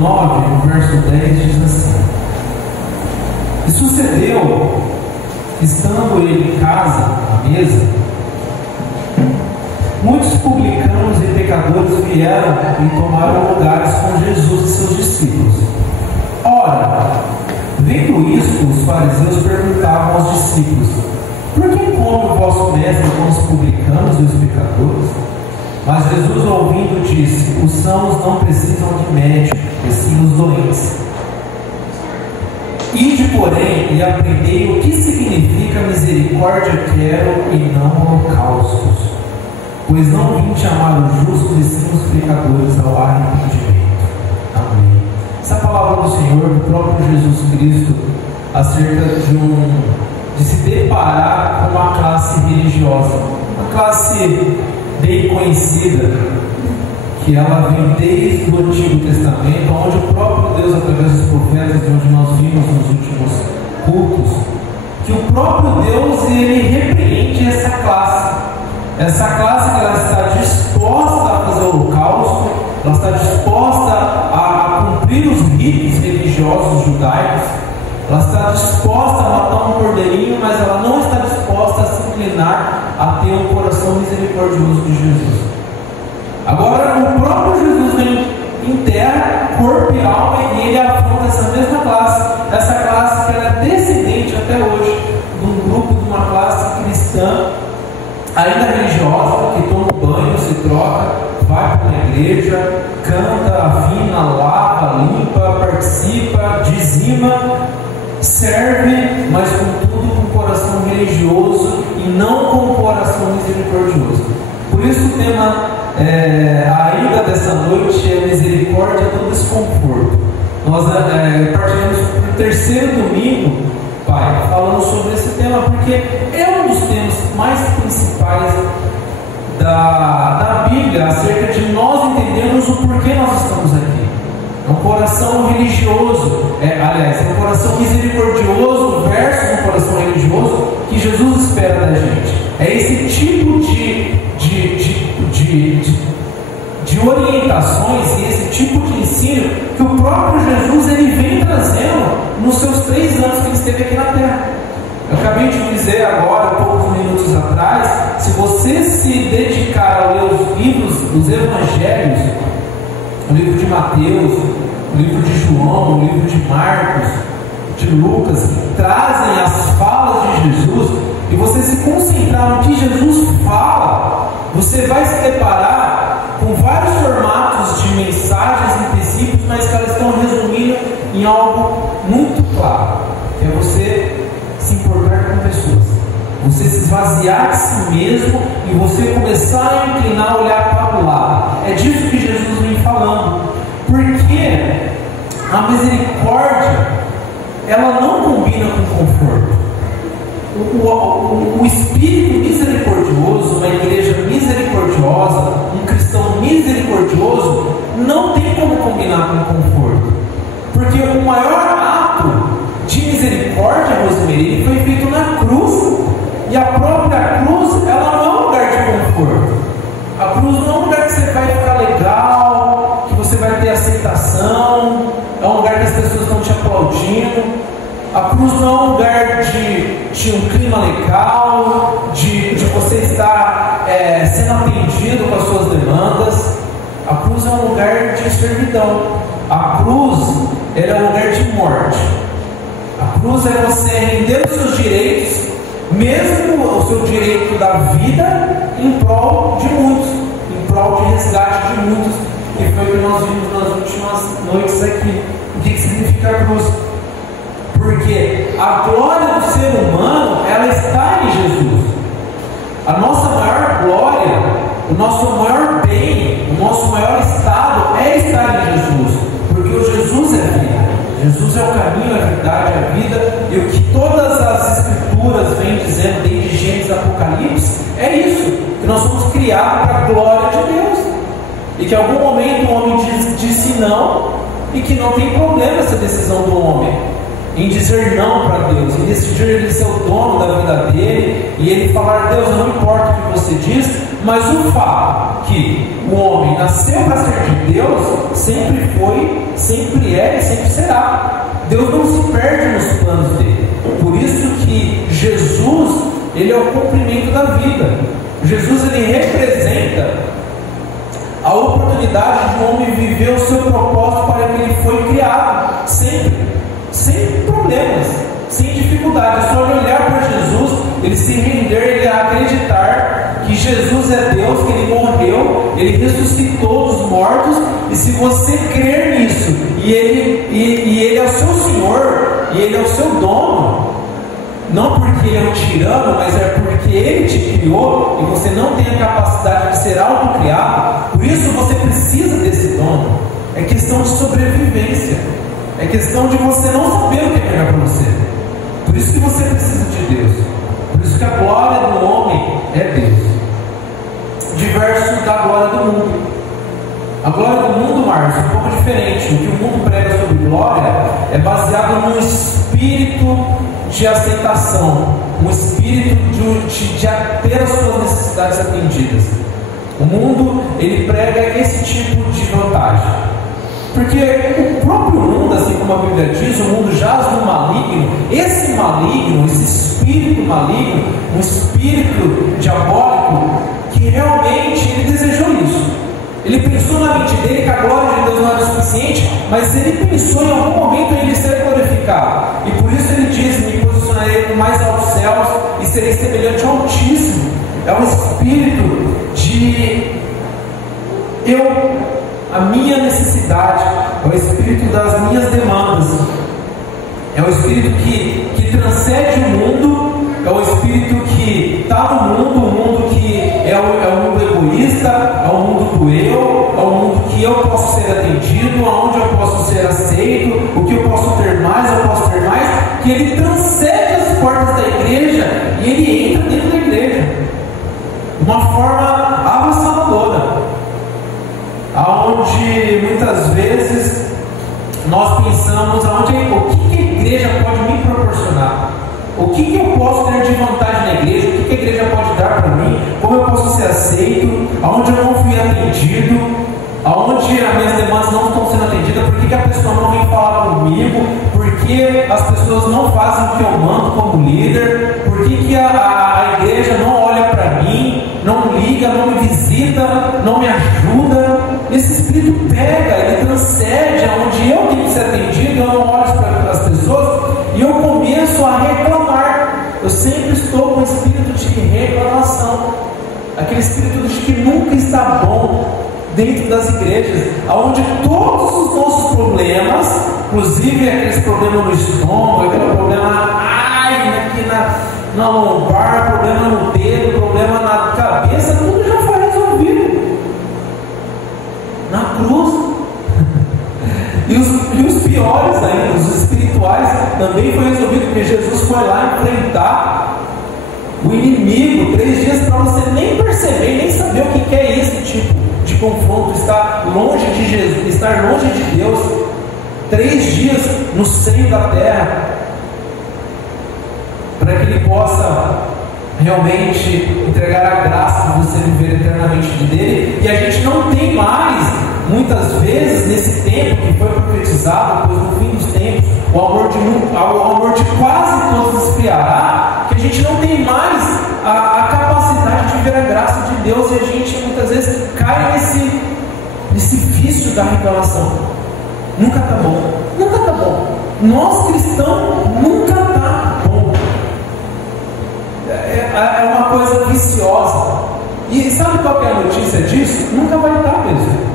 9, no verso 10, diz assim: E sucedeu, estando ele em casa, à mesa, muitos publicanos e pecadores vieram e tomaram lugares com Jesus e seus discípulos. Ora, vendo isto, os fariseus perguntavam aos discípulos: Por que come o vosso mestre com os publicanos e os pecadores? Mas Jesus, ouvindo, disse: Os sãos não precisam de médico, e sim os doentes. Ide, porém, e aprendei o que significa misericórdia quero e não holocaustos. Pois não vim chamar os justos e sim os pecadores ao arrependimento. Amém. Essa palavra do Senhor, do próprio Jesus Cristo, acerca de se deparar com uma classe religiosa, uma classe bem conhecida, que ela vem desde o Antigo Testamento, onde o próprio Deus, através dos profetas, de onde nós vimos nos últimos cultos, que o próprio Deus, ele repreende essa classe que ela está disposta a fazer o holocausto, ela está disposta a cumprir os ritos religiosos judaicos, ela está disposta a matar um cordeirinho, mas ela não está disposta a se inclinar a ter um coração misericordioso de Jesus. Agora, o próprio Jesus vem em terra, corpo e alma, e ele afronta essa mesma classe, essa classe que ela é descendente até hoje de um grupo, de uma classe cristã, ainda religiosa, que toma banho, se troca, vai para a igreja, canta, afina, lava, limpa, participa, dizima, serve, mas contudo com o coração religioso e não com o coração misericordioso. Por isso o tema ainda dessa noite é misericórdia do desconforto. Nós partimos para o terceiro domingo, Pai, falando sobre esse tema, porque é um dos temas mais principais da Bíblia, acerca de nós entendermos o porquê nós estamos aqui. É um coração religioso, é um coração misericordioso versus um coração religioso que Jesus espera da gente. É esse tipo de orientações e esse tipo de ensino que o próprio Jesus ele vem trazendo nos seus 3 anos que ele esteve aqui na Terra. Eu acabei de dizer agora, poucos minutos atrás, se você se dedicar a ler os livros, os evangelhos, o livro de Mateus, o livro de João, o livro de Marcos, de Lucas, que trazem as falas de Jesus, e você se concentrar no que Jesus fala, você vai se deparar com vários formatos de mensagens e princípios, mas que elas estão resumindo em algo muito claro, que é você se importar com pessoas, você se esvaziar de si mesmo e você começar a inclinar, a olhar para o lado. É disso que Jesus vem falando, porque a misericórdia ela não combina com conforto. O espírito misericordioso, uma igreja misericordiosa, um cristão misericordioso não tem como combinar com conforto, porque o maior ato de misericórdia, Rosemary, foi feito na cruz, e a própria cruz ela não é um lugar de conforto. A cruz não é um lugar que você vai ficar legal, que você vai ter aceitação, é um lugar que as pessoas estão te aplaudindo. A cruz não é um lugar de um clima legal, de você estar sendo atendido com as suas demandas. A cruz é um lugar de servidão. A cruz é um lugar de morte. A cruz é você render os seus direitos, mesmo o seu direito da vida, em prol de muitos, em prol de resgate de muitos, que foi o que nós vimos nas últimas noites aqui. O que significa a cruz? Porque a glória do ser humano, ela está em Jesus. A nossa maior glória, o nosso maior bem, o nosso maior estado é estar em Jesus, porque o Jesus é a vida. Jesus é o caminho, a verdade, a vida, e o que todas as escrituras vêm dizendo, desde Gênesis a Apocalipse, é isso, que nós somos criados para a glória de Deus, e que em algum momento o homem disse não, e que não tem problema essa decisão do homem. em dizer não para Deus, em decidir ele ser o dono da vida dele, e ele falar: Deus, não importa o que você diz, mas o fato que o homem nasceu para ser de Deus, sempre foi, sempre é e sempre será. Deus não se perde nos planos dele. Por isso que Jesus, ele é o cumprimento da vida. Jesus, ele representa a oportunidade de um homem viver o seu propósito para que ele foi criado, sempre, sem problemas, sem dificuldade. É só ele olhar para Jesus, ele se render, ele acreditar que Jesus é Deus, que ele morreu, ele ressuscitou dos mortos, e se você crer nisso, e ele é o seu Senhor, e ele é o seu dono, não porque ele é um tirano, mas é porque ele te criou, e você não tem a capacidade de ser autocriado. Por isso você precisa desse dono. É questão de sobrevivência, é questão de você não saber o que é melhor para você. Por isso que você precisa de Deus. Por isso que a glória do homem é Deus. Diverso da glória do mundo. A glória do mundo, Marcos, é um pouco diferente. O que o mundo prega sobre glória é baseado num espírito de aceitação, um espírito de ter as suas necessidades atendidas. O mundo, ele prega esse tipo de vantagem, porque o próprio mundo, assim como a Bíblia diz, o mundo jaz no maligno. Esse maligno, esse espírito maligno, um espírito diabólico, que realmente ele desejou isso. Ele pensou na mente dele que a glória de Deus não era suficiente, mas ele pensou em algum momento em ele ser glorificado, e por isso ele diz: me posicionarei mais aos céus e serei semelhante ao Altíssimo. É um espírito de a minha necessidade, é o espírito das minhas demandas, é o espírito que transcende o mundo, é o espírito que está no mundo, o mundo que é o mundo egoísta, é o mundo do eu, é o mundo que eu posso ser atendido, aonde eu posso ser aceito, o que eu posso ter mais, eu posso ter mais, que ele transcende as portas da igreja e ele entra dentro da igreja, de uma forma avassaladora, aonde muitas vezes nós pensamos o que a igreja pode me proporcionar, o que eu posso ter de vantagem na igreja, o que a igreja pode dar para mim, como eu posso ser aceito, aonde eu não fui atendido, aonde as minhas demandas não estão sendo atendidas, por que a pessoa não vem falar comigo, por que as pessoas não fazem o que eu mando como líder, por que a igreja não olha para mim, não liga, não me visita, não me ajuda. Esse espírito pega, ele transcende aonde eu tenho que ser atendido, eu não olho para as pessoas e eu começo a reclamar. Eu sempre estou com o espírito de reclamação, aquele espírito de que nunca está bom dentro das igrejas, onde todos os nossos problemas, inclusive aqueles problemas no estômago, aquele problema aqui na lombar, problema no dedo, problema na cabeça, tudo já foi resolvido na cruz. E os piores ainda, os espirituais, também foi resolvido, porque Jesus foi lá enfrentar o inimigo 3 dias para você nem perceber, nem saber o que é esse tipo de confronto, estar longe de Jesus, estar longe de Deus, 3 dias no seio da terra, para que Ele possa realmente entregar a graça de você viver eternamente dele. E a gente não tem mais, muitas vezes, nesse tempo que foi profetizado, depois no fim dos tempos, o amor de quase todos esfriará, que a gente não tem mais a capacidade de ver a graça de Deus, e a gente muitas vezes cai nesse vício da reclamação. Nunca está bom, nunca está bom. Nós cristãos nunca está bom. É uma coisa viciosa. E sabe qual que é a notícia disso? Nunca vai estar mesmo.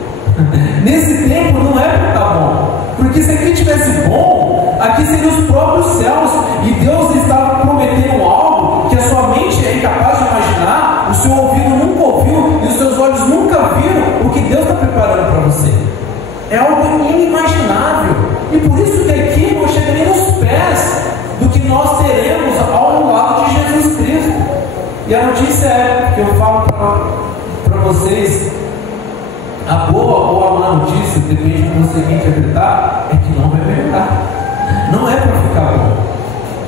Nesse tempo não é para estar bom, porque se aqui estivesse bom, aqui seriam os próprios céus, e Deus estava prometendo algo que a sua mente é incapaz de imaginar, o seu ouvido nunca ouviu e os seus olhos nunca viram o que Deus está preparando para você. É algo inimaginável, e por isso que aqui não chega nem nos pés do que nós teremos ao lado de Jesus Cristo. E a notícia é, que eu falo para vocês, a boa ou a má notícia, depende de você quem interpretar, é que não vai melhorar. Não é para ficar bom.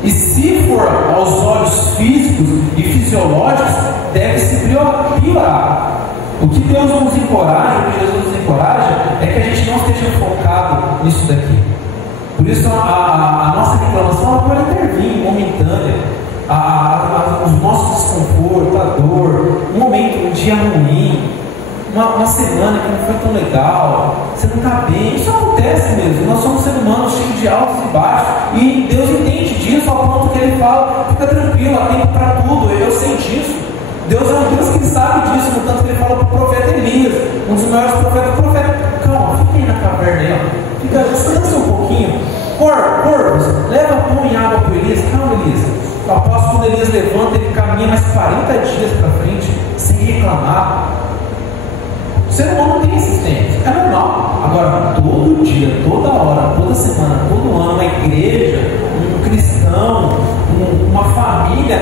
E se for aos olhos físicos e fisiológicos, deve se piorar. O que Deus nos encoraja, o que Jesus nos encoraja, é que a gente não esteja focado nisso daqui. Por isso a nossa reclamação ela pode intervir momentânea. Os nossos desconfortos, a dor, um momento, um dia ruim, uma semana que não foi tão legal, você não está bem, isso acontece mesmo. Nós somos seres humanos cheios de altos e baixos, e Deus entende disso ao ponto que Ele fala: fica tranquilo, há tempo para tudo, eu sei disso. Deus é um Deus que sabe disso, no tanto que Ele fala para o profeta Elias, um dos maiores profetas: calma, fica aí na caverna, fica, descansa um pouquinho, corvos, leva pão e água para Elias. Calma, Elias. Após quando Elias levanta, ele caminha mais 40 dias para frente, sem reclamar. O ser humano tem insistência, é normal. Agora, todo dia, toda hora, toda semana, todo ano, uma igreja, um cristão, uma família,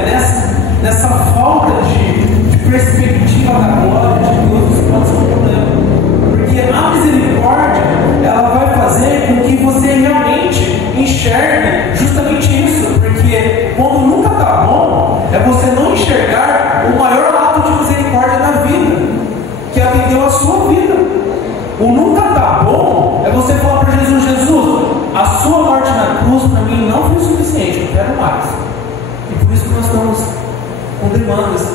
nessa falta de perspectiva da glória de Deus, isso pode ser um problema. Porque a misericórdia, ela vai fazer com que você realmente enxergue justamente isso. Porque quando nunca está bom, é você não enxergar o maior ato de misericórdia da vida, que atendeu a sua vida. O nunca está bom é você falar para Jesus: Jesus, a sua morte na cruz para mim não foi suficiente, eu quero mais. E por isso que nós estamos com demandas.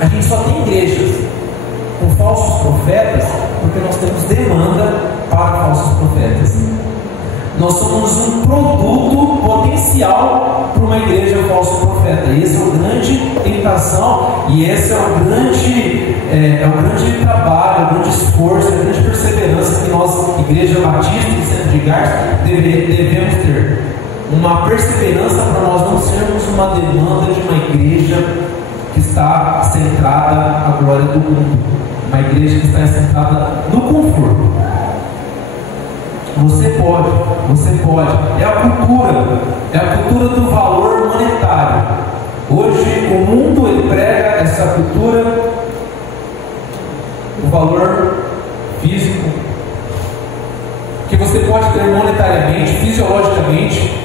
A gente só tem igrejas com falsos profetas porque nós temos demanda para falsos profetas. Nós somos um produto potencial para uma igreja falso profeta. E esse é o grande tentação, e esse é o grande trabalho, o grande esforço, a grande perseverança que nós, Igreja Batista do Centro de Garça, devemos ter. Uma perseverança para nós não sermos uma demanda de uma igreja que está centrada na glória do mundo, uma igreja que está centrada no conforto. Você pode. É a cultura do valor monetário. Hoje o mundo ele prega essa cultura, o valor físico, que você pode ter monetariamente, fisiologicamente.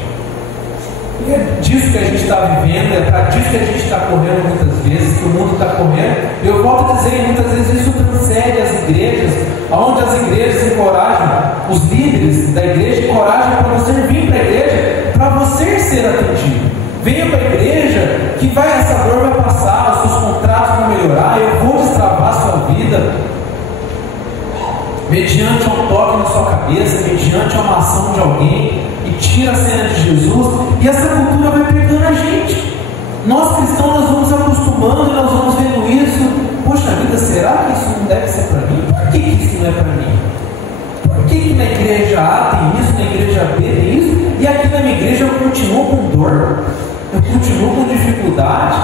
E é disso que a gente está vivendo, é para disso que a gente está correndo muitas vezes, que o mundo está correndo. Eu volto a dizer, muitas vezes isso transcende as igrejas, onde as igrejas encorajam, os líderes da igreja encorajam para você vir para a igreja, para você ser atendido. Venha para a igreja, que essa dor vai passar, os seus contratos vão melhorar, eu vou destravar a sua vida, mediante um toque na sua cabeça, mediante uma ação de alguém, e tira a cena de Jesus, e essa cultura vai pegando a gente. Nós cristãos, nós vamos acostumando, nós vamos vendo isso. Poxa vida, será que isso não deve ser para mim? Por que isso não é para mim? Por que na igreja A tem isso, na igreja B tem isso, e aqui na minha igreja eu continuo com dor, eu continuo com dificuldade?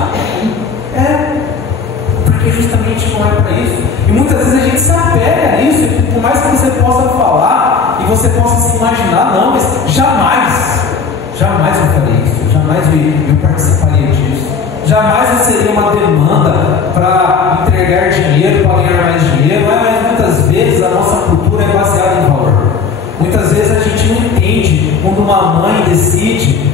Porque justamente não é para isso. E muitas vezes a gente se apega a isso, e por mais que você possa falar e você possa se imaginar, não, mas jamais eu farei isso, jamais eu participaria disso, jamais eu seria uma demanda para entregar dinheiro, para ganhar mais dinheiro. Mas muitas vezes a nossa cultura é baseada em valor. Muitas vezes a gente não entende quando uma mãe decide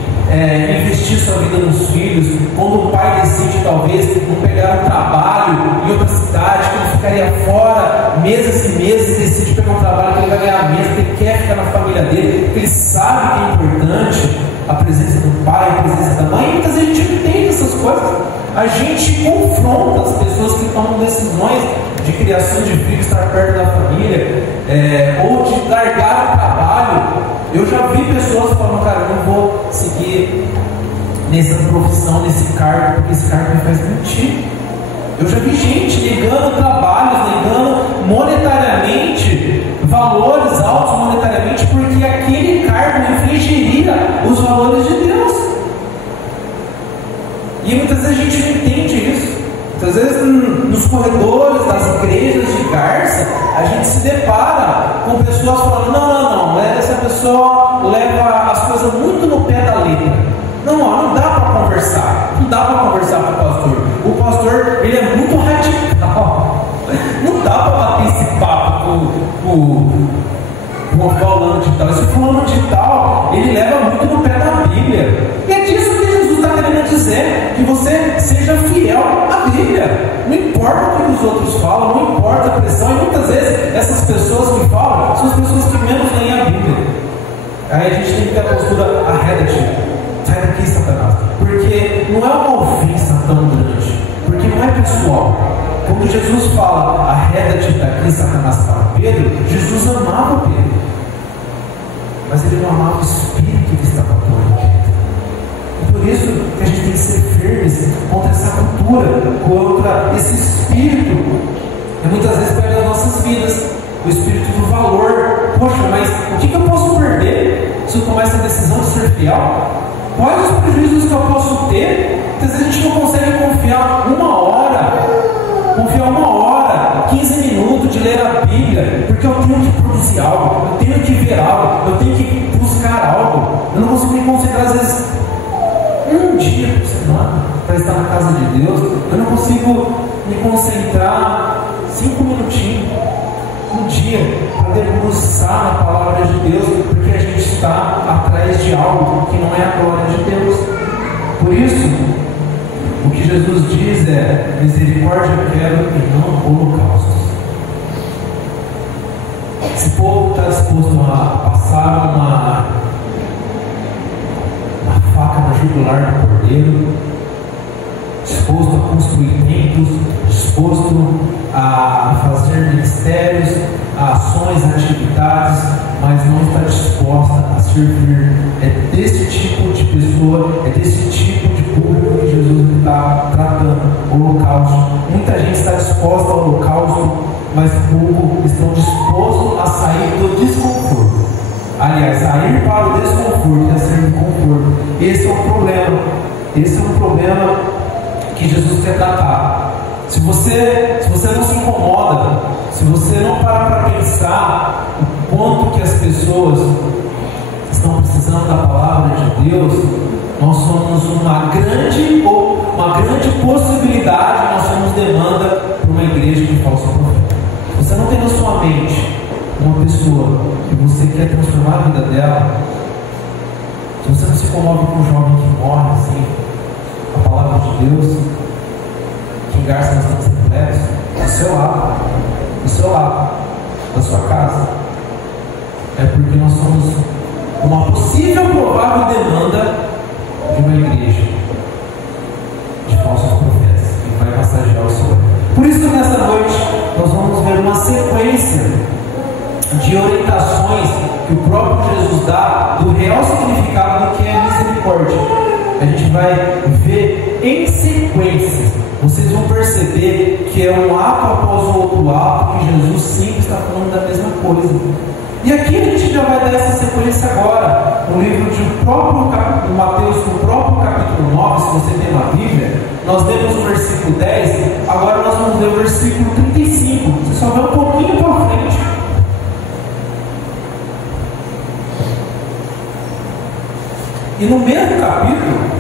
investir sua vida nos filhos, quando o pai decide talvez não pegar um trabalho em outra cidade, que ele ficaria fora meses e meses, e decide pegar um trabalho que ele vai ganhar menos, que ele quer ficar na família dele, porque ele sabe que é importante a presença do pai, a presença da mãe. E muitas vezes a gente não entende essas coisas. A gente confronta as pessoas que tomam decisões de criação de filhos, estar perto da família, ou de largar o trabalho. Eu já vi pessoas falando: cara, eu não vou seguir nessa profissão, nesse cargo, porque esse cargo me faz mentir. Eu já vi gente negando trabalhos, negando monetariamente, valores altos monetariamente, porque aquele cargo infringiria os valores de Deus. E muitas vezes a gente não entende isso. Muitas vezes nos corredores das igrejas de Garça, a gente se depara com pessoas falando: não, essa pessoa leva as coisas muito no pé da letra. Não dá para conversar. Não dá para conversar com o pastor. O pastor, ele é muito radical. Não dá para bater esse papo com o fulano de tal. Esse fulano de tal, ele leva muito no pé seja fiel à Bíblia. Não importa o que os outros falam, não importa a pressão. E muitas vezes essas pessoas que falam são as pessoas que menos leem a Bíblia. Aí a gente tem que ter a postura: arreda-te, sai daqui, Satanás. Porque não é uma ofensa tão grande, porque não é pessoal. Quando Jesus fala: arreda-te daqui, Satanás, para Pedro, Jesus amava Pedro, mas ele não amava o espírito que estava atuando em Pedro. E por isso que a gente tem que ser firmes contra essa cultura, contra esse espírito que muitas vezes perde as nossas vidas, o espírito do valor. Poxa, mas o que eu posso perder se eu tomar essa decisão de ser fiel? Quais os prejuízos que eu posso ter? Muitas vezes a gente não consegue confiar uma hora, 15 minutos de ler a Bíblia, porque eu tenho que produzir algo, eu tenho que ver algo, eu tenho que buscar algo. Eu não consigo me concentrar, às vezes, um dia por semana para estar na casa de Deus. Eu não consigo me concentrar 5 minutinhos no dia para debruçar na palavra de Deus, porque a gente está atrás de algo que não é a glória de Deus. Por isso, o que Jesus diz é: misericórdia eu quero e não holocaustos. Esse povo está disposto a passar uma faca na jugular do cordeiro, disposto a construir templos, disposto a fazer ministérios, ações, atividades, mas não está disposta a servir. É desse tipo de pessoa, é desse tipo de público que Jesus está tratando. Holocausto. Muita gente está disposta ao holocausto, mas pouco estão dispostos a sair do desconforto. Aliás, sair para o desconforto e a sair do conforto. Esse é um problema. Esse é um problema que Jesus quer tratar. Se você não se incomoda, se você não para pensar o quanto que as pessoas estão precisando da palavra de Deus, nós somos uma grande possibilidade, nós somos demanda para uma igreja de falso profeta. Você não tem na sua mente uma pessoa que você quer transformar a vida dela, se você não se comove com um jovem que morre assim, a palavra de Deus, que engarça nas assembleias, do seu lado, da sua casa, é porque nós somos uma possível provável demanda de uma igreja de falsos profetas que vai massagear o seu ego. Por isso, nessa noite, nós vamos ver uma sequência de orientações que o próprio Jesus dá do real significado do que é misericórdia. A gente vai ver em sequência. Vocês vão perceber que é um ato após o outro ato, que Jesus sempre está falando da mesma coisa. E aqui a gente já vai dar essa sequência agora. No livro de Mateus, no próprio capítulo 9, se você tem uma Bíblia, nós lemos o versículo 10, agora nós vamos ler o versículo 35. Você só vai um pouquinho para frente. E no mesmo capítulo,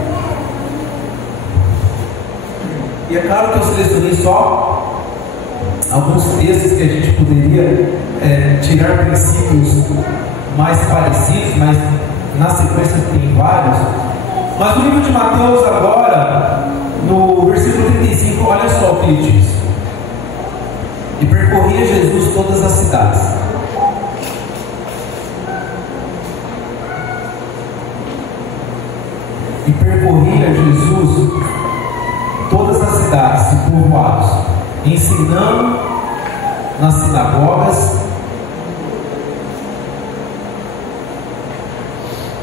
e é claro que eu selecionei só alguns textos que a gente poderia tirar princípios mais parecidos, mas na sequência tem vários. Mas no livro de Mateus agora, no versículo 35, olha só o que ele diz: e percorria Jesus todas as cidades, e percorria Jesus todas as cidades e povoados, ensinando nas sinagogas,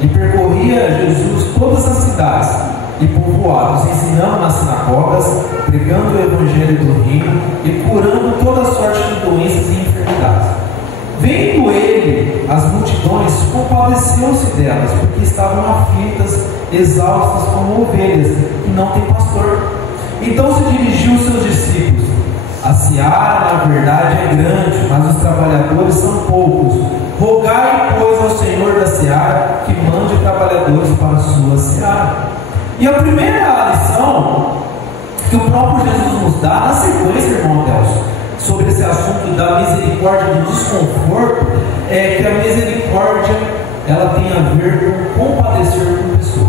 e percorria Jesus todas as cidades e povoados, ensinando nas sinagogas, pregando o evangelho do reino e curando toda sorte de doenças e enfermidades. Vendo ele as multidões, compadeceu-se delas, porque estavam aflitas, exaustas como ovelhas, e não tem pastor. Então se dirigiu aos seus discípulos: a seara, na verdade, é grande, mas os trabalhadores são poucos. Rogai, pois, ao Senhor da seara que mande trabalhadores para a sua seara. E a primeira lição que o próprio Jesus nos dá, na sequência, irmão Deus, sobre esse assunto da misericórdia, do desconforto, é que a misericórdia, ela tem a ver com compadecer com pessoas.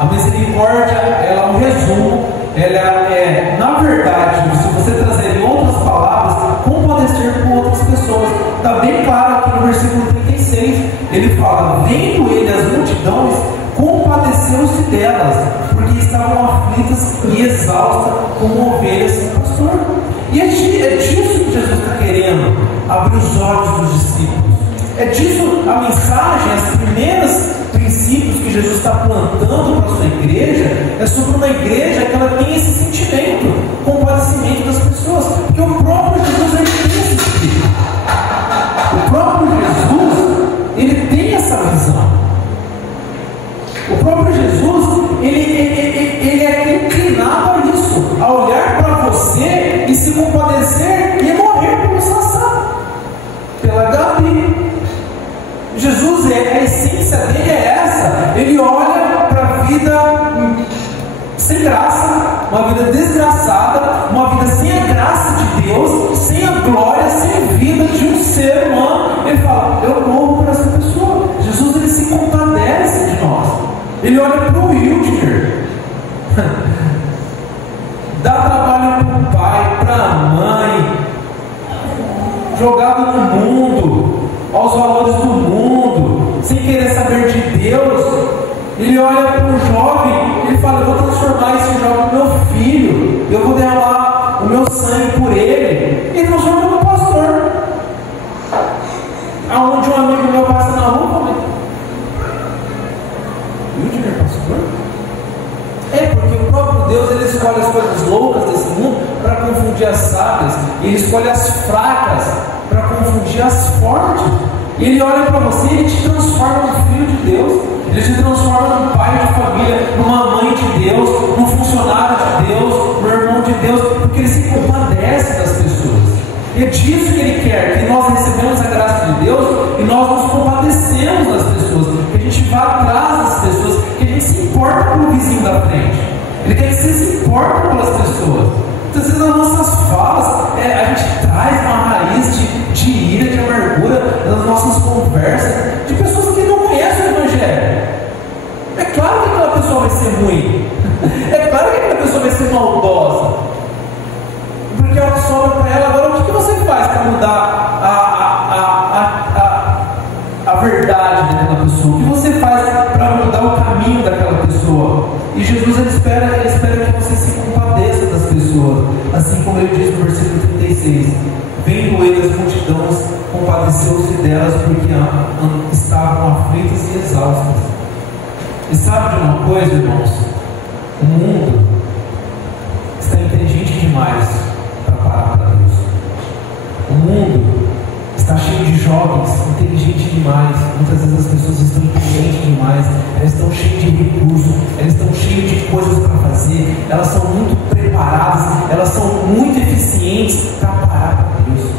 A misericórdia, ela, um resumo, ela é, na verdade, se você trazer em outras palavras, compadecer com outras pessoas. Está bem claro aqui no versículo 36, ele fala: vendo ele as multidões, compadeceu-se delas, porque estavam aflitas e exaustas como ovelhas sem pastor. E é disso que Jesus está querendo abrir os olhos dos discípulos. É disso a mensagem, os primeiros princípios que Jesus está plantando para a sua igreja, é sobre uma igreja que ela tem esse sentimento, compadecimento das pessoas, porque o próprio Jesus ele tem esse espírito. O próprio Jesus ele tem essa visão. O próprio Jesus ele é inclinado a isso, a olhar para você e se compadecer e morrer pelo Sansão, pela Gabi. Jesus, a essência dele é essa. Ele olha para a vida sem graça, uma vida desgraçada, uma vida sem a graça de Deus, sem a glória, sem a vida de um ser humano. Ele fala: eu morro por essa pessoa. Jesus ele se compadece de nós. Ele olha para o Hildner, dá trabalho para o pai, para a mãe, jogado no mundo, aos valores do mundo, sem querer saber de Deus. Ele olha para o jovem, ele fala: eu vou transformar esse jovem no meu filho, eu vou derramar o meu sangue por ele. Ele transforma no pastor. Aonde um amigo meu passa na rua, fala: Hildner é pastor? É, porque o próprio Deus ele escolhe as coisas loucas desse mundo para confundir as sábias, ele escolhe as fracas para confundir as fortes. E ele olha para você e ele te transforma no filho de Deus, ele te transforma num pai de família, numa mãe de Deus, num funcionário de Deus, num irmão de Deus, porque ele se compadece das pessoas. E é disso que ele quer, que nós recebemos a graça de Deus e nós nos compadecemos das pessoas, que a gente vá atrás das pessoas, que a gente se importa com o vizinho da frente. Ele quer que você se importe pelas pessoas. Então, às vezes, nas nossas falas, a gente traz uma raiz de ira, de amargura, nas nossas conversas, de pessoas que não conhecem o Evangelho. É claro que aquela pessoa vai ser ruim, é claro que aquela pessoa vai ser maldosa, porque ela sobra para ela. Agora, o que você faz para mudar a verdade daquela pessoa? O que você faz para mudar o caminho daquela pessoa? E Jesus ele espera que você se compadeça das pessoas, assim como ele diz no versículo 36: vendo ele as multidões, compadeceu-se delas, porque estavam aflitas e exaustas. E sabe de uma coisa, irmãos? O mundo está inteligente demais para parar para Deus. O mundo está cheio de jovens inteligentes demais. Muitas vezes as pessoas estão inteligentes demais, elas estão cheias de recursos, elas estão cheias de coisas para fazer, elas são muito preparadas, elas são muito eficientes para parar para Deus.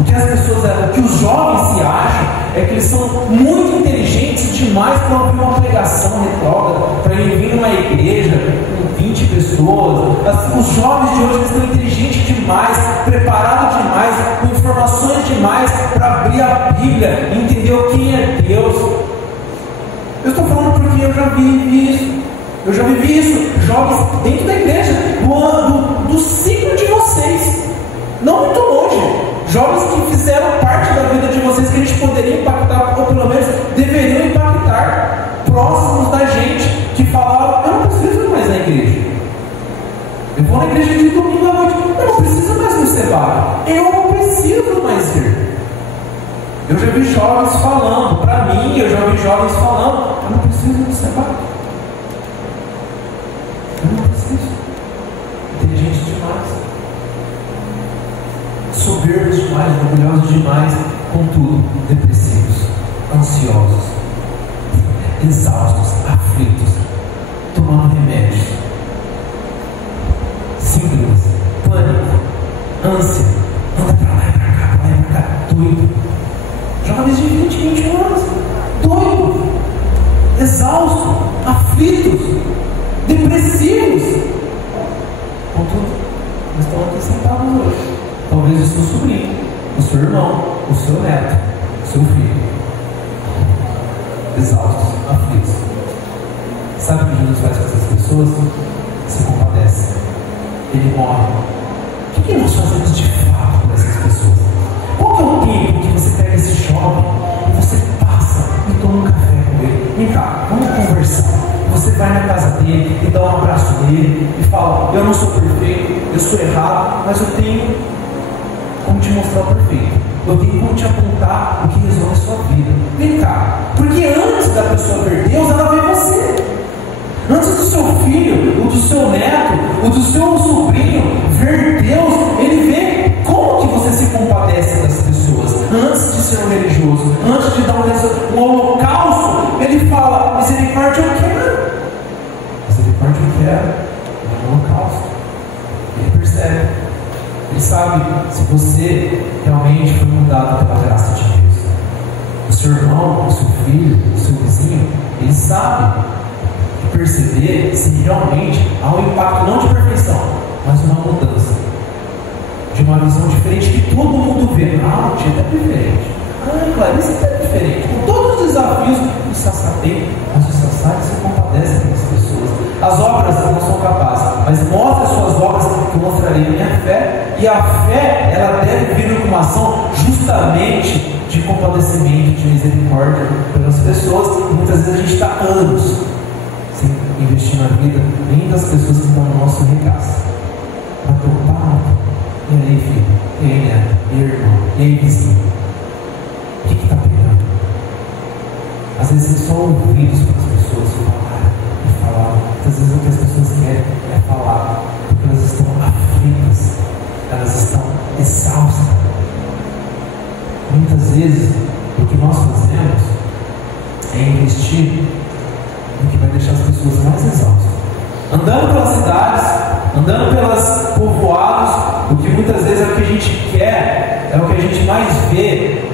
O que os jovens se acham é que eles são muito inteligentes demais para ouvir uma pregação retrógrada, para ir vir numa igreja com 20 pessoas. Os jovens de hoje estão inteligentes demais, preparados demais, com informações demais para abrir a Bíblia e entender quem é Deus. Eu estou falando porque eu já vivi isso. Eu já vivi isso, jovens dentro da igreja, do ciclo de vocês, não muito longe. Jovens que fizeram parte da vida de vocês, que a gente poderia impactar, ou pelo menos deveriam impactar, próximos da gente, que falaram: eu não preciso ir mais na igreja. Eu vou na igreja de domingo à noite, eu não preciso mais no Seba, eu não preciso mais ir. Eu já vi jovens falando, para mim, eu já vi jovens falando: eu não preciso no Seba. Eu não preciso. Inteligente demais, soberbos demais, orgulhosos demais, contudo, depressivos, ansiosos, exaustos, aflitos, tomando remédios, síndromes, pânico, ânsia, anda para lá e para cá, para lá e para cá, doido. Jovens de 20, 21 anos, doido, exausto, aflitos, depressivos. Contudo, nós estamos aqui sentados hoje. Talvez o seu sobrinho, o seu irmão, o seu neto, o seu filho, exaustos, aflitos. Sabe o que Jesus faz com essas pessoas? Se compadece. Ele morre. O que nós fazemos de fato com essas pessoas? Qual que é o tempo que você pega esse jovem e você passa e toma um café com ele? Vem cá, vamos conversar. Você vai na casa dele e dá um abraço nele e fala: eu não sou perfeito, eu sou errado, mas eu tenho como te mostrar o perfeito. Eu tenho como te apontar o que resolve a sua vida. Vem cá, porque antes da pessoa ver Deus, ela vê você. Antes do seu filho, o do seu neto, o do seu sobrinho ver Deus, ele vê como que você se compadece das pessoas. Antes de ser um religioso, antes de dar um holocausto, ele fala: misericórdia eu quero. Misericórdia eu quero. É um holocausto. Ele percebe. Ele sabe se você realmente foi mudado pela graça de Deus. O seu irmão, o seu filho, o seu vizinho, ele sabe perceber se realmente há um impacto não de perfeição, mas uma mudança, de uma visão diferente que todo mundo vê. Ah, o dia está diferente. Ah, Clarice está diferente. Com todos os desafios, o Sassá tem, mas o Sassá se compadece com as pessoas. As obras não são capazes, mas mostre as suas obras que eu mostrarei minha fé. E a fé, ela deve vir com uma ação justamente de compadecimento, de misericórdia pelas pessoas. E muitas vezes a gente está anos sem investir na vida nem das pessoas que estão no nosso regaço. Para topar, e aí filho, e aí neto, e aí irmão, e aí vizinho, o que está pegando? Às vezes é só ouvidos para as pessoas falar e falar. Muitas vezes o que as pessoas querem é falar, porque elas estão aflitas, elas estão exaustas. Muitas vezes o que nós fazemos é investir no que vai deixar as pessoas mais exaustas. Andando pelas cidades, andando pelos povoados, o que muitas vezes é o que a gente quer, é o que a gente mais vê.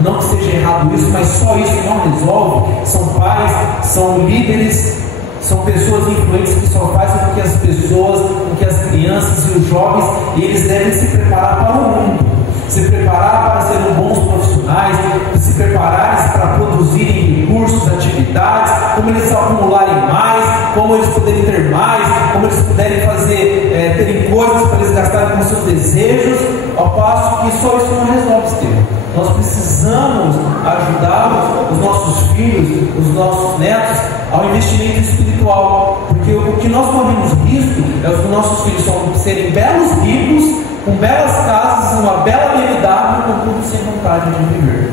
Não que seja errado isso, mas só isso não resolve. São pais, são líderes, são pessoas influentes que só fazem com que as pessoas, com que as crianças e os jovens, eles devem se preparar para o mundo, se preparar para serem bons profissionais, se prepararem para produzirem recursos, atividades, como eles acumularem mais, como eles poderem ter mais, como eles puderem fazer, terem coisas para eles gastarem com seus desejos, ao passo que só isso não resolve esse tema. Nós precisamos ajudar os nossos filhos, os nossos netos, ao investimento espiritual, porque o que nós corremos risco é os nossos filhos serem belos ricos, com belas casas, uma bela BMW, contudo sem vontade de viver.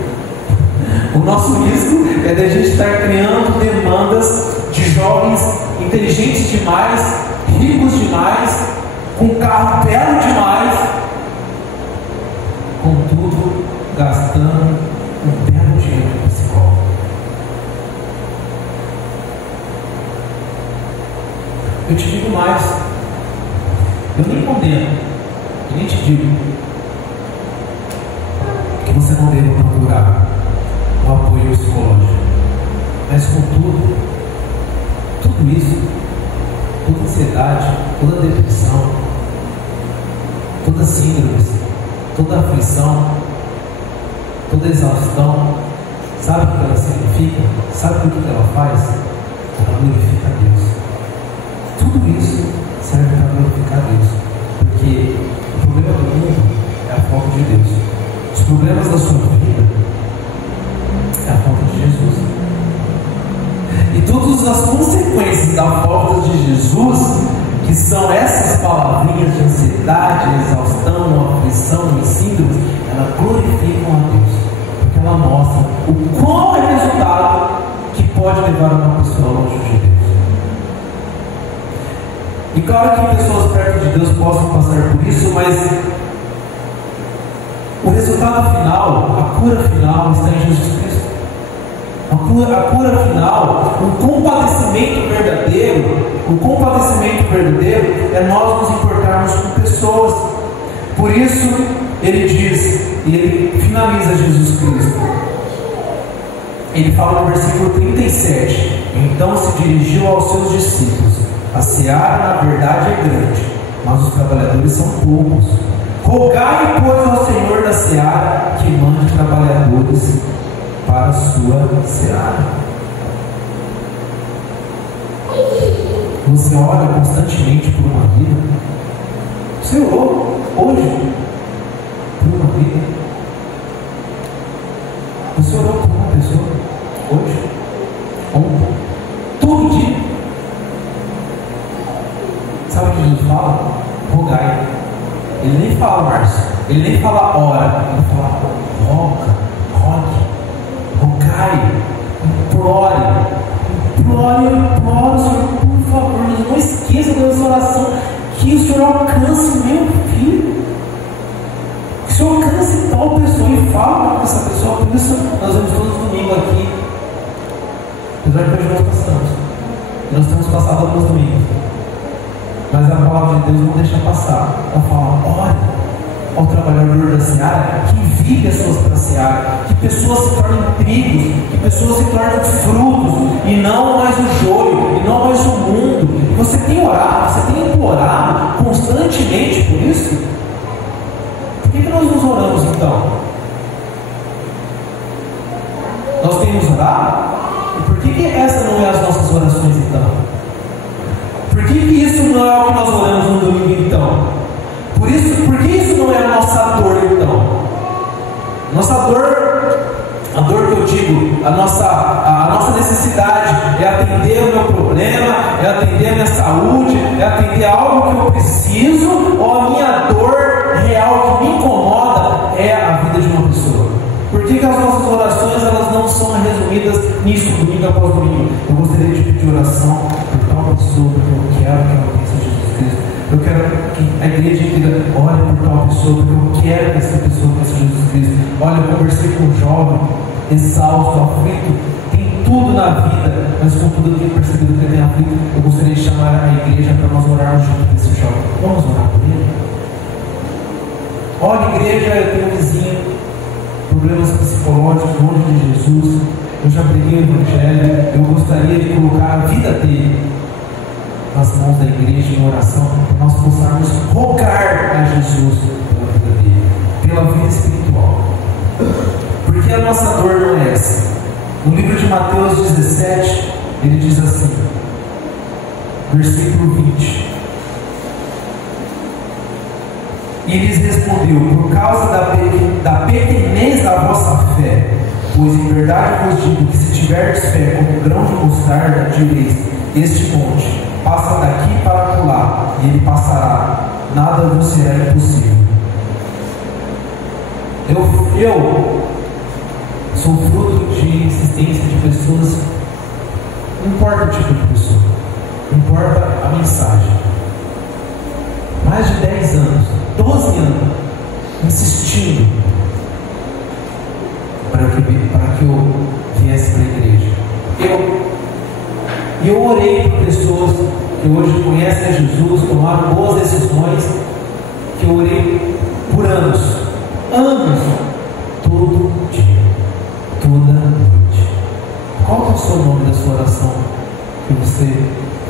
O nosso risco é de a gente estar criando demandas de jovens inteligentes demais, ricos demais, com carro belo demais, contudo gastando um belo dinheiro com psicólogo. Eu te digo mais, eu nem condeno, eu nem te digo que você não deve procurar o apoio psicológico, mas contudo, tudo isso, toda ansiedade, toda depressão, toda síndrome, toda aflição, toda exaustão, sabe o que ela significa? Sabe o que ela faz? Ela glorifica a Deus. Tudo isso serve para glorificar a Deus, porque o problema do mundo é a falta de Deus. Os problemas da sua vida é a falta de Jesus. E todas as consequências da falta de Jesus, que são essas palavrinhas de ansiedade, exaustão, aflição e síndrome, elas glorificam a Deus, porque ela mostra o qual é o resultado que pode levar uma pessoa longe de Deus. E claro que pessoas perto de Deus possam passar por isso, mas o resultado final, a cura final está em Jesus Cristo. A cura final, o compadecimento verdadeiro é nós nos importarmos com pessoas. Por isso ele diz, e ele finaliza Jesus Cristo. Ele fala no versículo 37: então se dirigiu aos seus discípulos: a seara na verdade é grande, mas os trabalhadores são poucos. Rogai, pois, ao Senhor da seara que mande trabalhadores para a sua seara. Você ora constantemente por uma vida? Você orou hoje por uma vida? Você orou por uma pessoa hoje? Ontem? Todo dia? Sabe o que Jesus fala? Rogai. Ele nem fala, Márcio. Ele nem fala ora. Ele fala rogue, rogai, implore, Senhor, por favor, não esqueça da nossa oração, que o Senhor alcance meu filho, que o Senhor alcance tal pessoa e fala com essa pessoa. Por isso nós vamos todos domingo aqui, apesar de hoje nós passamos, nós temos passado alguns domingos, mas a palavra de Deus não deixa passar. Ela fala: ore ao trabalhador da seara, que vive as suas para a seara, que pessoas se tornem trigos, que pessoas se tornem frutos, e não mais o joio, e não mais o mundo. E você tem orado, você tem implorado constantemente por isso? Por que nós nos oramos então? Nós temos orado? E por que essa não é as nossas orações então? Por que isso não é o que nós oramos no domingo então? Por que isso não é a nossa dor então? Nossa dor, a dor que eu digo, a nossa necessidade é atender o meu problema, é atender a minha saúde, é atender algo que eu preciso, ou a minha dor real que me incomoda é a vida de uma pessoa? Por que as nossas orações elas não são resumidas nisso, domingo após domingo? Eu gostaria de pedir oração por tal pessoa, porque eu quero que ela pense em Jesus Cristo. Eu quero que a igreja diga: olha por tal pessoa, porque eu quero que essa pessoa pense em Jesus Cristo. Olha, eu conversei com um jovem, exausto, aflito, tem tudo na vida, mas contudo eu tenho percebido que ele tem aflito. Eu gostaria de chamar a igreja para nós orarmos junto com esse jovem. Vamos orar por ele? Olha, igreja, eu tenho um vizinho, problemas psicológicos, longe de Jesus. Eu já preguei o Evangelho, eu gostaria de colocar a vida dele nas mãos da igreja em oração, para nós possamos rogar a Jesus pela vida dele, pela vida espiritual. Porque a nossa dor não é essa. No livro de Mateus 17, ele diz assim, versículo 20: e lhes respondeu: por causa da pequenez da vossa fé, pois em verdade vos digo que se tiverdes fé como um grão de mostarda, direis: este monte, passa daqui para lá, e ele passará, nada vos será impossível. Eu sou fruto de insistência de pessoas, não importa o tipo de pessoa, não importa a mensagem. Mais de 10 anos, 12 anos, insistindo para que eu viesse para a igreja. Eu orei por pessoas que hoje conhecem a Jesus, tomaram boas decisões, que eu orei por anos, todo dia, toda noite. Qual é o seu nome da sua oração que você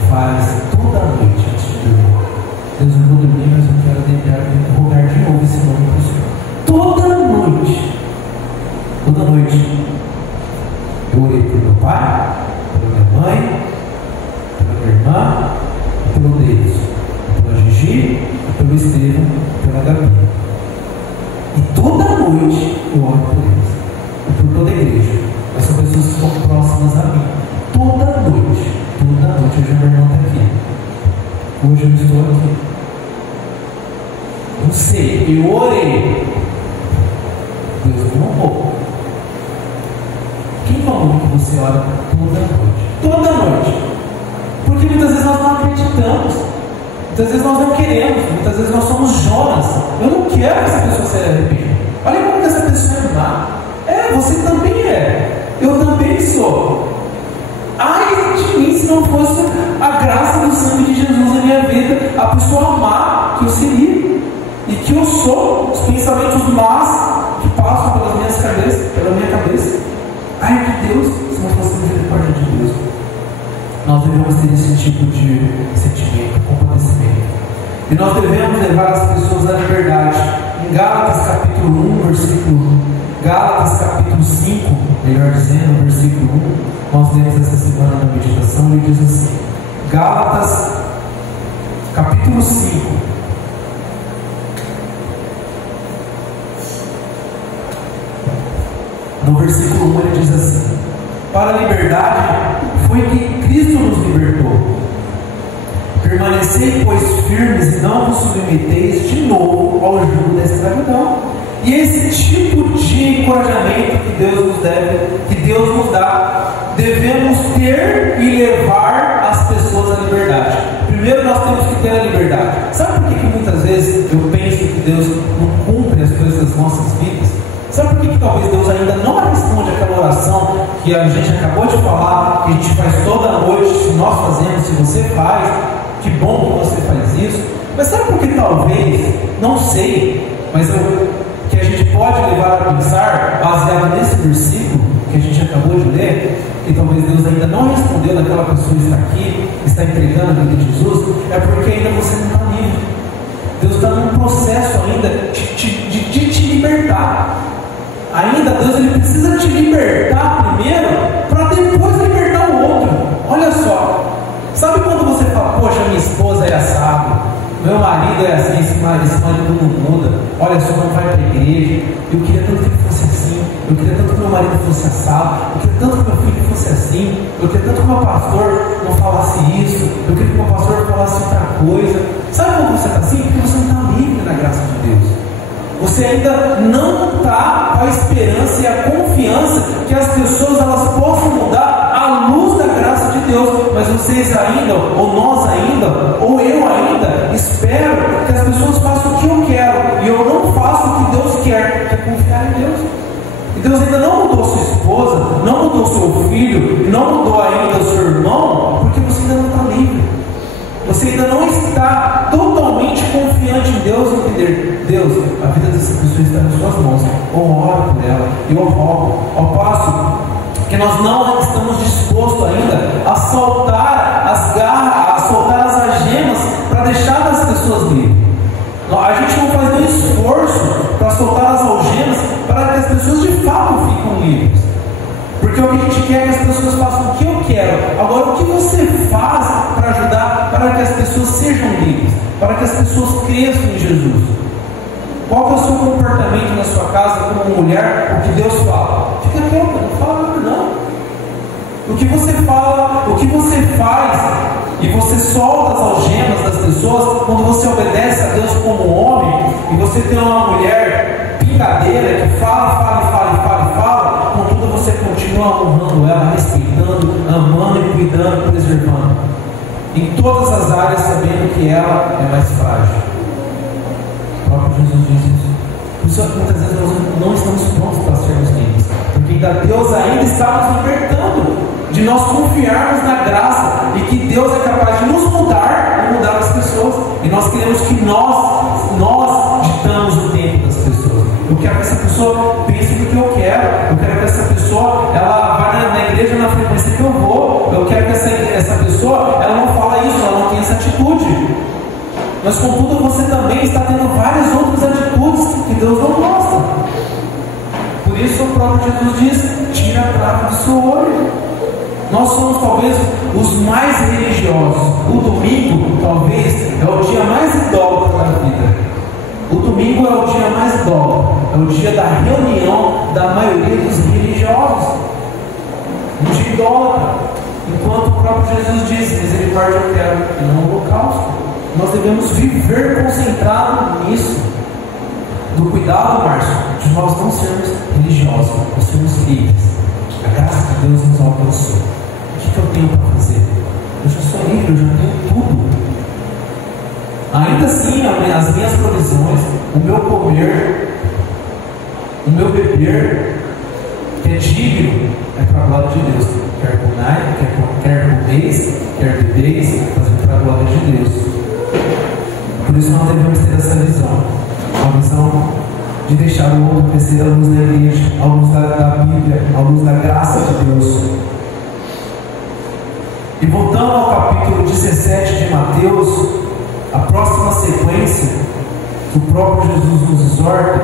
faz toda noite antes de dormir? Deus, eu vou dormir, mas eu quero rogar de novo esse nome para o Senhor. Toda noite, eu orei por meu pai, pela minha mãe, pela minha irmã, pelo Deus, pela Gigi, pelo Estevão, pela Gabi. E toda noite eu oro por eles, e por toda a igreja. Mas são pessoas que estão próximas a mim. Toda noite. Hoje meu irmão está aqui. Hoje eu estou aqui. Não sei, eu orei. Deus não honrou. Quem falou que você ora toda noite? Porque muitas vezes nós não acreditamos, muitas vezes nós não queremos, muitas vezes nós somos Jonas. Eu não quero que essa pessoa se arrependa. Olha como que essa pessoa é má. Você também é. Eu também sou. Ai de mim se não fosse a graça do sangue de Jesus na minha vida, a pessoa má que eu seria e que eu sou, os pensamentos más que passam pela minha cabeça. Ai de Deus, se não fosse a misericórdia de Deus. Nós devemos ter esse tipo de sentimento, compadecimento. E nós devemos levar as pessoas à liberdade. Em Gálatas capítulo 1, versículo 1, Gálatas capítulo 5, melhor dizendo, versículo 1, nós lemos essa semana na meditação, e diz assim: Gálatas capítulo 5. No versículo 1 ele diz assim: para a liberdade foi que Cristo nos libertou. Permanecei, pois, firmes e não vos submeteis de novo ao jugo da escravidão. E esse tipo de encorajamento que Deus nos dá, devemos ter e levar as pessoas à liberdade. Primeiro nós temos que ter a liberdade. Sabe por que muitas vezes eu penso que Deus não cumpre as coisas das nossas vidas? Sabe por que talvez Deus ainda não responde aquela oração que a gente acabou de falar, que a gente faz toda noite, se nós fazemos, se você faz, que bom que você faz isso. Mas sabe por que talvez, não sei, mas que a gente pode levar a pensar, baseado nesse versículo que a gente acabou de ler, que talvez Deus ainda não respondeu daquela pessoa que está aqui, que está entregando a vida de Jesus, é porque ainda você não está livre. Deus está num processo ainda de te libertar. Ainda Deus ele precisa te libertar primeiro, para depois libertar o outro. Olha só, sabe quando você fala, poxa, minha esposa é assado, meu marido é assim, esse marido não muda, olha só, não vai para a igreja, eu queria tanto que ele fosse assim, eu queria tanto que meu marido fosse assado, eu queria tanto que meu filho fosse assim, eu queria tanto que meu pastor não falasse isso, eu queria que meu pastor falasse outra coisa. Sabe quando você está assim? Porque você não está livre na graça de Deus. Você ainda não está com a esperança e a confiança que as pessoas elas possam mudar à luz da graça de Deus. Mas vocês ainda, ou nós ainda, ou eu ainda, espero que as pessoas façam o que eu quero e eu não faço o que Deus quer, que é confiar em Deus. E Deus ainda não mudou sua esposa, não mudou seu filho, não mudou ainda o seu irmão, porque você ainda não está livre. Você ainda não está totalmente confiante em Deus e entender, Deus, a vida dessa pessoa está nas suas mãos, eu oro por ela, eu rogo, ao passo que nós não estamos dispostos ainda a soltar as garras, a soltar as algemas para deixar as pessoas livres. A gente não faz nenhum esforço para soltar as algemas para que as pessoas de fato fiquem livres. Porque o que a gente quer é que as pessoas façam o que eu quero. Agora, o que você faz para ajudar para que as pessoas sejam livres, para que as pessoas cresçam em Jesus? Qual é o seu comportamento na sua casa como mulher? O que Deus fala? Fica quieto, não fala nada não. O que você fala, o que você faz, e você solta as algemas das pessoas quando você obedece a Deus como homem, e você tem uma mulher pingadeira que fala, contudo você continua honrando ela, respeitando, amando e cuidando, preservando em todas as áreas, sabendo que ela é mais frágil. O próprio Jesus diz isso. Por isso muitas vezes nós não estamos prontos para sermos livres, porque Deus ainda está nos libertando de nós confiarmos na graça e que Deus é capaz de nos mudar e mudar as pessoas, e nós queremos que nós ditamos o tempo das pessoas. Eu quero que essa pessoa pense no que eu quero que essa pessoa ela vá na igreja na frequência que eu vou, eu quero que essa pessoa ela não fala isso, ela não tem essa atitude. Mas contudo você também está tendo várias outras atitudes que Deus não gosta. Por isso o próprio Jesus diz, tira a trave do seu olho. Nós somos talvez os mais religiosos. O domingo talvez é o dia mais idólatra da vida. O domingo é o dia mais idólatra, é o dia da reunião da maioria dos religiosos, um dia idólatra. Enquanto o próprio Jesus diz, misericórdia eu quero e não holocausto. Nós devemos viver concentrado nisso, do cuidado, Márcio, de nós não sermos religiosos, nós sermos livres. A graça de Deus nos alcançou. O que eu tenho para fazer? Eu já sou livre, eu já tenho tudo. Ainda assim, as minhas provisões, o meu comer, o meu beber, que é digno, é para a glória de Deus. Quer comeis, quer bebeis, mas é para a glória de Deus. Por isso nós devemos ter essa visão, a visão de deixar o outro crescer à luz da igreja, à luz da Bíblia, à luz da graça de Deus. E voltando ao capítulo 17 de Mateus, a próxima sequência que o próprio Jesus nos exorta,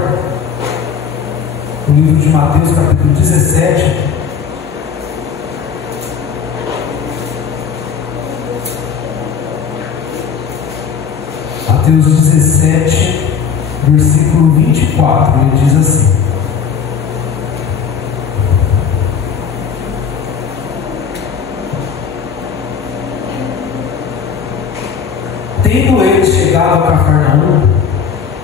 o livro de Mateus, capítulo 17, Mateus 17, versículo 24, ele diz assim: tendo eles chegado a Cafarnaum,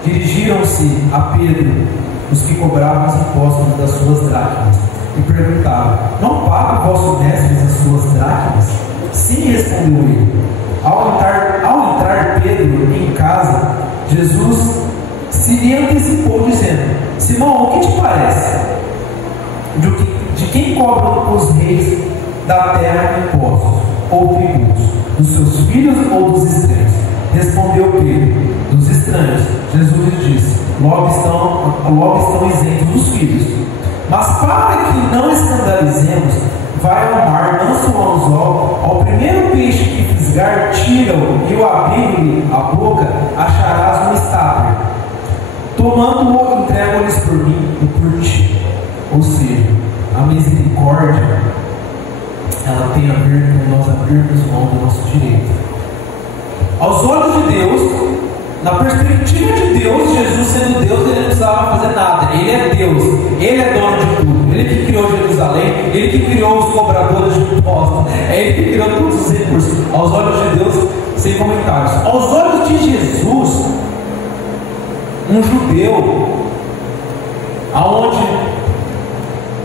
dirigiram-se a Pedro os que cobravam os impostos das suas dracmas e perguntavam: não paga o vosso mestre as suas dracmas? Sim, respondeu ele. Ao entrar Pedro em casa, Jesus se lhe antecipou, dizendo: Simão, o que te parece? De quem cobram os reis da terra impostos ou tributos? Dos seus filhos ou dos estranhos? Respondeu Pedro: dos estranhos. Jesus lhe disse: logo estão isentos dos filhos. Mas para que não escandalizemos, vai ao mar, lança o anzol, ao primeiro peixe que fisgar, tira-o, e o abrindo-lhe a boca, acharás um estábulo. Tomando-o, entrega-lhes por mim e por ti. Ou seja, a misericórdia, ela tem a ver com nós abrirmos mão do nosso direito. Aos olhos de Deus, na perspectiva de Deus, Jesus sendo Deus, ele não precisava fazer nada. Ele é Deus, ele é dono de tudo. Ele que criou Jerusalém, ele que criou os cobradores de impostos, é ele que criou todos os recursos. Aos olhos de Deus, sem comentários. Aos olhos de Jesus, um judeu, aonde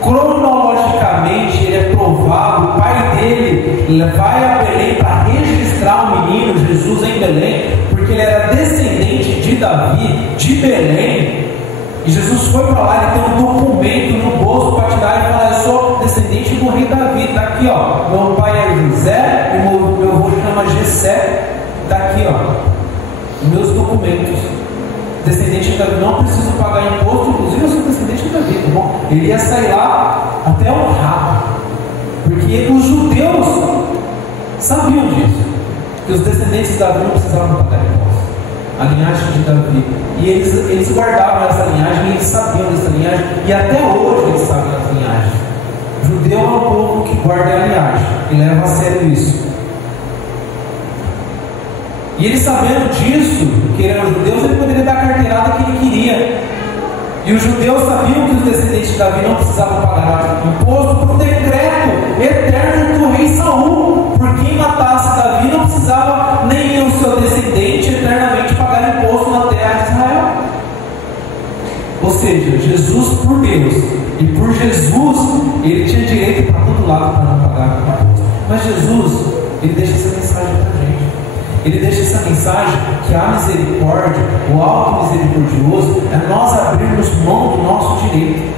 cronologicamente ele é provado, o pai dele vai a Belém para registrar o menino Jesus em Belém, porque ele era descendente de Davi, de Belém, e Jesus foi para lá, ele tem um documento no bolso para tirar e falar: eu sou descendente do rei Davi, está aqui, ó, meu pai é José, e meu avô chama Jessé, está aqui, ó, meus documentos. Descendente de Davi, não preciso pagar imposto, inclusive eu sou descendente de Davi, tá bom? Ele ia sair lá até honrado, porque os judeus sabiam disso, que os descendentes de Davi não precisavam pagar imposto, a linhagem de Davi, e eles guardavam essa linhagem, e eles sabiam dessa linhagem, e até hoje eles sabem dessa linhagem. O judeu é um povo que guarda a linhagem e leva a sério isso. E ele, sabendo disso, que eram judeus, ele poderia dar a carteirada que ele queria. E os judeus sabiam que os descendentes de Davi não precisavam pagar imposto por um decreto eterno do rei Saul. Por quem matasse Davi não precisava nem o seu descendente eternamente pagar imposto na terra de Israel. Ou seja, Jesus por Deus e por Jesus, ele tinha direito para todo lado para não pagar imposto. Mas Jesus, ele deixa essa mensagem para a gente. Ele deixa essa mensagem que a misericórdia, o alto misericordioso, é nós abrirmos mão do nosso direito.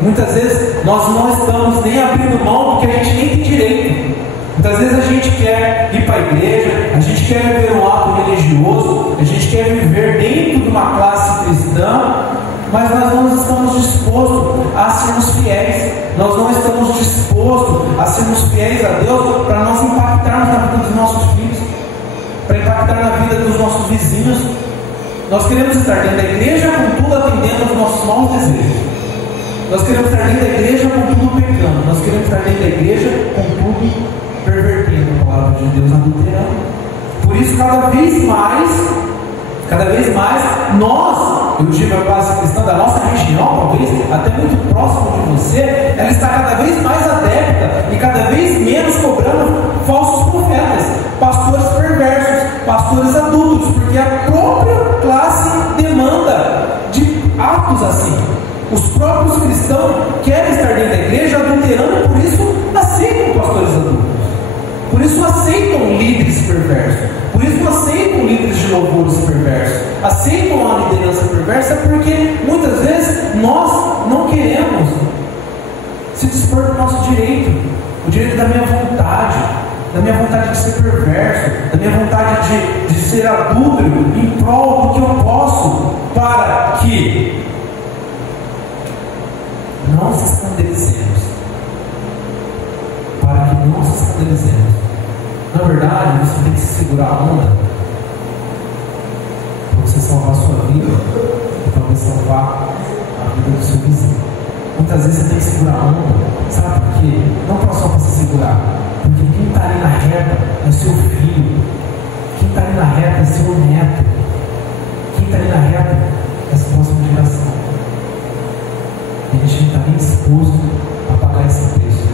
Muitas vezes nós não estamos nem abrindo mão porque a gente nem tem direito. Muitas vezes a gente quer ir para a igreja, a gente quer viver um ato religioso, a gente quer viver dentro de uma classe cristã, mas nós não estamos dispostos a sermos fiéis. Nós não estamos dispostos a sermos fiéis a Deus para nós impactarmos na vida dos nossos filhos, para impactar na vida dos nossos vizinhos. Nós queremos estar dentro da igreja, contudo atendendo aos nossos maus desejos. Nós queremos estar dentro da igreja, contudo pecando. Nós queremos estar dentro da igreja, contudo pervertendo a palavra de Deus, adulterando. Por isso, cada vez mais, nós, eu digo a classe cristã da nossa região, talvez até muito próximo de você, ela está cada vez mais adepta e cada vez menos cobrando falsos profetas, pastores perversos, pastores adultos, porque a própria classe demanda de atos assim. Os próprios cristãos querem estar dentro da igreja adulterando e por isso aceitam pastores adultos, por isso aceitam líderes perversos, por isso aceitam líderes de louvores perversos, aceitam a liderança perversa, porque muitas vezes nós não queremos se dispor do nosso direito, o direito da minha vontade de ser perverso, da minha vontade de ser adúltero em prol do que eu posso, para que não se escandalizemos. Para que não se escandalizemos. Na verdade, você tem que se segurar a onda para você salvar a sua vida e para você salvar a vida do seu vizinho. Muitas vezes você tem que segurar a onda, sabe por quê? Não só para se segurar, porque quem está ali na reta é seu filho, quem está ali na reta é seu neto, está ali na reta dessa próxima geração. E a gente não está nem disposto a pagar esse preço.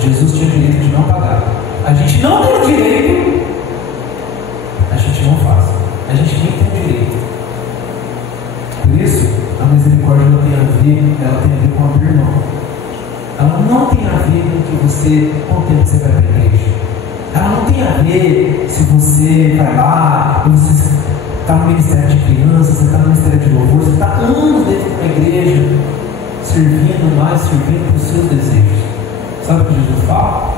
Jesus tinha o direito de não pagar. A gente não tem o direito, a gente não faz. A gente nem tem o direito. Por isso, a misericórdia ela tem a ver com abrir mão. Ela não tem a ver com que você, quanto tempo você vai para a igreja. Ela não tem a ver se você vai lá, você está no ministério de crianças, você está no ministério de louvor, você está anos dentro da igreja, servindo mais, servindo para os seus desejos. Sabe o que Jesus fala?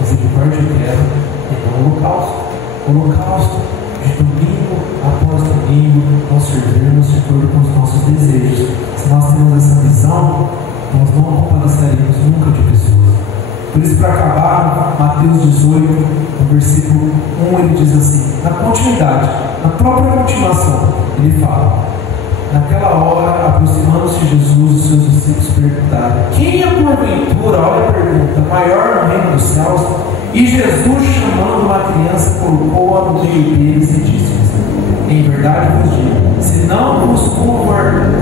Misericórdia eu quero e não holocausto. Holocausto de domingo após domingo, nós servimos de acordo com os nossos desejos. Se nós temos essa visão, nós não compadeceremos nunca de pessoas. Por isso, para acabar, Mateus 18, no versículo 1, ele diz assim, na continuidade, na própria continuação, ele fala: naquela hora, aproximando-se de Jesus, os seus discípulos perguntaram: quem é porventura, olha a pergunta, maior no reino dos céus? E Jesus, chamando uma criança, colocou-a no meio deles e disse-lhes: em verdade vos digo, se não vos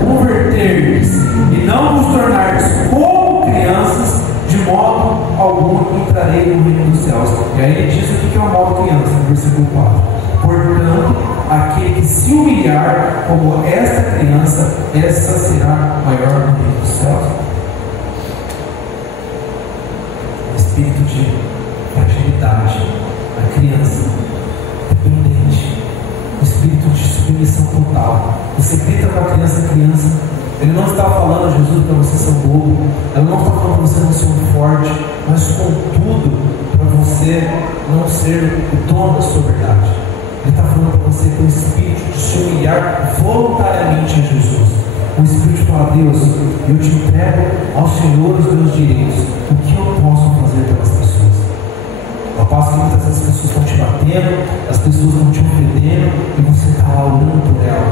converterdes e não vos tornardes como crianças, de modo algum entrarei no reino dos céus. E aí ele diz o que é uma modo criança, no versículo 4. Portanto, aquele que se humilhar como esta criança, essa será maior no reino dos céus. Espírito de fragilidade, a criança dependente, o espírito de submissão total. Você grita para a criança, ele não está falando, Jesus, para você ser um bobo, ela não está falando para você não ser um forte, mas contudo, para você não ser o dono da sua verdade. Ele está falando para você ter o espírito de se humilhar voluntariamente a Jesus. O espírito de falar: Deus, eu te entrego ao Senhor os meus direitos. O que eu posso fazer pelas pessoas? Ao passo que muitas vezes as pessoas estão te batendo, as pessoas estão te ofendendo, e você está lá orando por ela.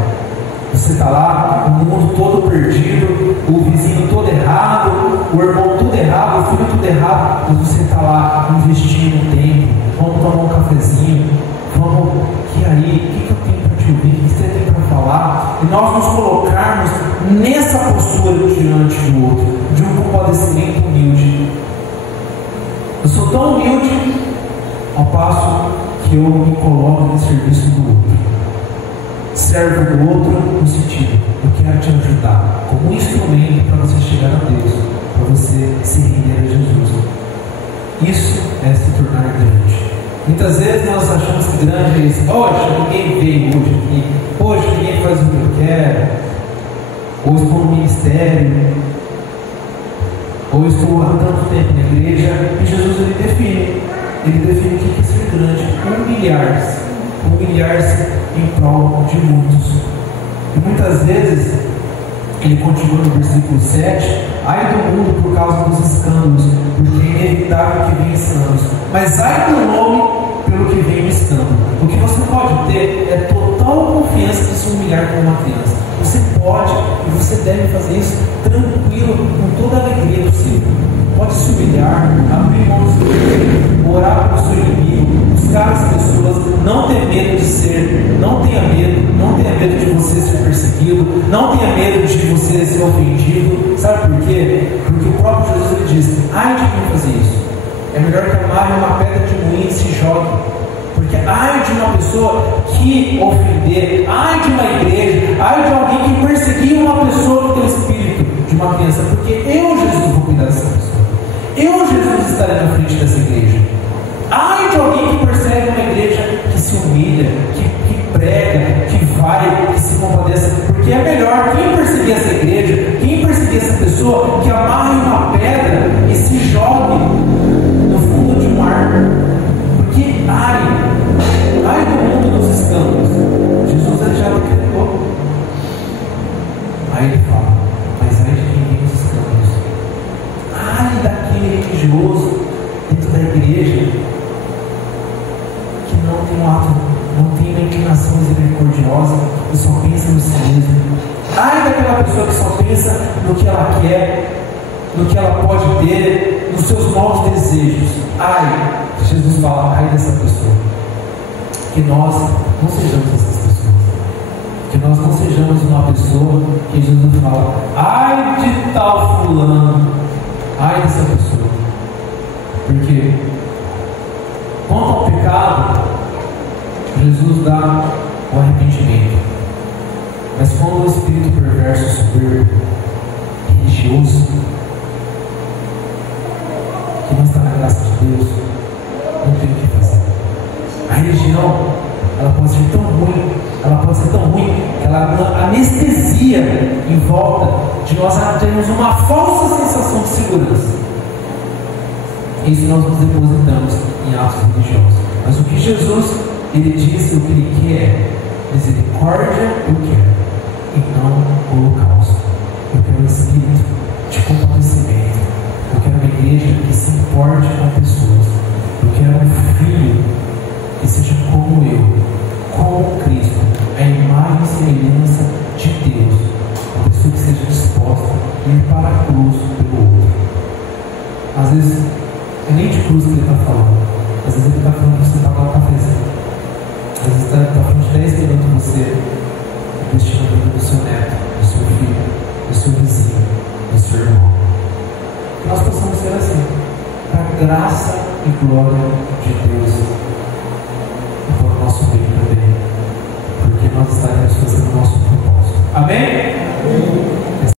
Você está lá, o mundo todo perdido, o vizinho todo errado, o irmão tudo errado, o filho tudo errado, mas você está lá investindo tempo. Vamos tomar um cafezinho, e aí, o que eu tenho para te ouvir? O que você tem para falar? E nós nos colocarmos nessa postura diante do outro, de um compadecimento humilde. Eu sou tão humilde ao passo que eu me coloco no serviço do outro. Servo do outro no sentido: eu quero te ajudar como um instrumento para você chegar a Deus, para você se render a Jesus. Isso é se tornar grande. Muitas vezes nós achamos que grande é isso. Poxa, ninguém veio hoje aqui. Poxa, ninguém faz o que eu quero. Ou estou no ministério. Ou estou há tanto tempo na igreja. E Jesus ele define o que é ser grande. Humilhar-se em prol de muitos. E muitas vezes ele continua no versículo 7: ai do mundo por causa dos escândalos, porque é inevitável que venha escândalos, mas ai do homem pelo que vem o escândalo. O que você pode ter é total confiança de se humilhar como uma criança. Você pode e você deve fazer isso tranquilo, com toda a alegria possível. Pode se humilhar, abrir mão do seu desejo, orar pelo seu inimigo, buscar as pessoas, não ter medo de ser, não tenha medo de você ser perseguido, não tenha medo de você ser ofendido. Sabe por quê? Porque o próprio Jesus ele diz: ai de quem fazer isso. É melhor que amarre uma pedra de moinho e se jogue. Porque ai de uma pessoa que ofender, ai de uma igreja, ai de alguém que perseguir uma pessoa que tem o espírito de uma criança. Porque eu, Jesus, vou cuidar dessa pessoa. Eu, Jesus, estarei na frente dessa igreja. Ai de alguém que persegue uma igreja, que se humilha, que prega, que vai, que se compadeça. Porque é melhor quem perseguir essa igreja, quem perseguir essa pessoa, que amarre uma pedra e se jogue no fundo de um mar. Porque ai do mundo dos escândalos. Jesus ele já decretou. Aí ele fala: mas ai de quem vem os escândalos. Ai daquele religioso dentro da igreja que não tem um ato, não tem uma inclinação misericordiosa e só pensa no si mesmo. Ai daquela pessoa que só pensa no que ela quer, no que ela pode ter, nos seus maus desejos. Ai, Jesus fala: ai dessa pessoa. Que nós não sejamos essas pessoas. nós não sejamos uma pessoa que Jesus fala: ai de tal fulano, ai dessa pessoa. Porque quanto ao pecado, Jesus dá o arrependimento. Mas quando o espírito perverso, soberbo, religioso, que não está na graça de Deus, não tem o que fazer. A religião, ela pode ser tão ruim, que ela anestesia em volta de nós termos uma falsa sensação de segurança. Isso nós nos depositamos em atos religiosos. Mas o que Jesus, ele diz, o que ele quer é misericórdia, eu quero, e não holocausto. Eu quero um espírito de compadecimento. Eu quero uma igreja que se importe com pessoas. Eu quero um filho que seja como eu, como Cristo, a imagem e semelhança de Deus. Uma pessoa que seja disposta a ir para a cruz pelo outro. Às vezes, é nem de cruz que ele está falando. Às vezes ele está falando para você pagar um cafezinho. Às vezes está falando de 10 minutos você investindo na vida do seu neto, do seu filho, do seu vizinho, do seu irmão. Que nós possamos ser assim, para a graça e glória de Deus e para o nosso bem também, porque nós estaremos fazendo o nosso propósito. Amém? Amém.